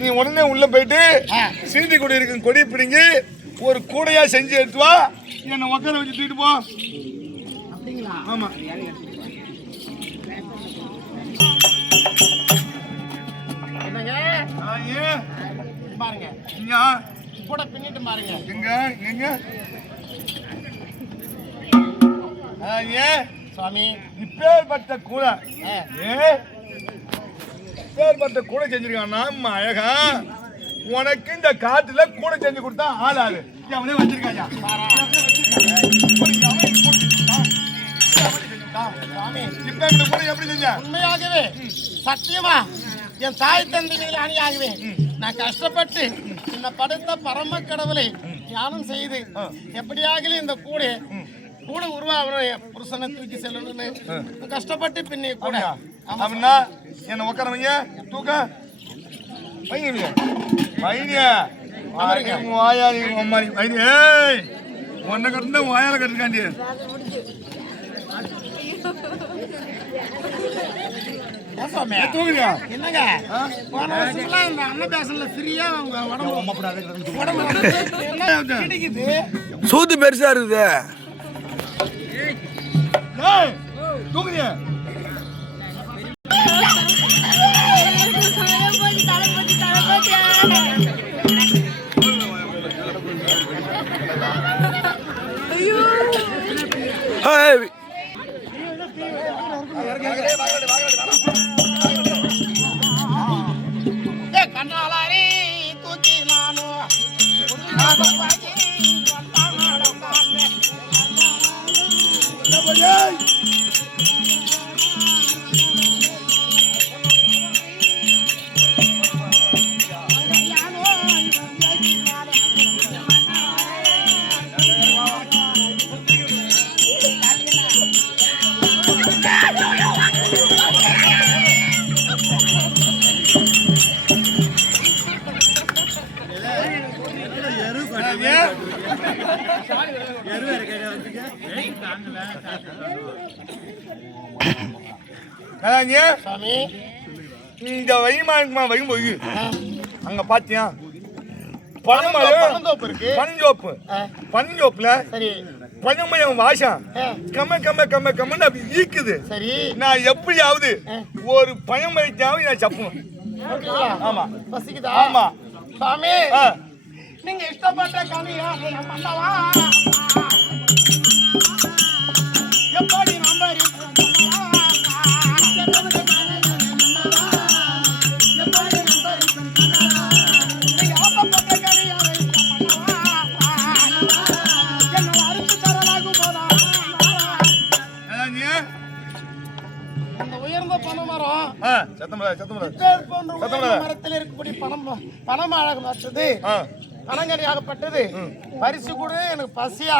நீ உடனே உள்ள போயிட்டு சீந்தி கொடி இருக்கு கொடி பிடிங்கி ஒரு கூடையா செஞ்சு எடுத்து வா, என்ன உட்கார வச்சு தூக்கிட்டு போ. அப்படிங்களா? ஆமா. என்னங்க பாருங்க, இங்க கூட பின்னிட்டு பாருங்க. எங்க எங்க சுவாமி இப்பேற்பட்ட கூடை இப்பேற்பட்ட கூடை செஞ்சிருக்கான். நாம அழகா உனக்கு இந்த காட்டுல கூடை செஞ்சு கொடுத்தா ஆளாரு அவனே வச்சிருக்காங்க. உண்மையாகவே சத்தியமா என் தாய் தந்தைகளை அணியாகவே நான் கஷ்டப்பட்டு இந்த படுத்த பரம கடவுளை தியானம் செய்து எப்படியாகவே இந்த கூட உருவாகணும், புருஷனை தூக்கி செல்லணும்னு கஷ்டப்பட்டு பின்னே கூட அப்படின்னா என்ன உட்கார வைங்க, தூக்க வைங்க வைங்க வாயாளி அம்மாரி வைங்க. ஒன்ன கட்டுனா வாயால கட்டுக்காண்டி என்னங்க போன வருஷம்லாம் இந்த அன்னதாசன்ல ஃப்ரீயா உடம்பு சூத்து பெருசா இருக்குது. தூக்குறியா கண்ணாளி தூக்கி நானும் இந்த வைமா வையும் போய் அங்க பாத்தியா பனந்தோப்பு இருக்கு. பனந்தோப்புல பனமயம் வாசம் கம்ம கம்ம கம்ம கம்மன்னு அப்படி ஈக்குது. சரி, நான் எப்படியாவது ஒரு பனமயத்தாவது நான் சப்புவேன். ஆமா பசிக்குதா? ஆமா சாமி, நீங்க இஷ்டப்பட்ட கனியா பண்ணவா எப்படி நம்பர் மரத்தில் இருக்கக்கூடிய பணம் அழகு மற்றது பணங்கனியாகப்பட்டது பரிசு கூட எனக்கு பசியா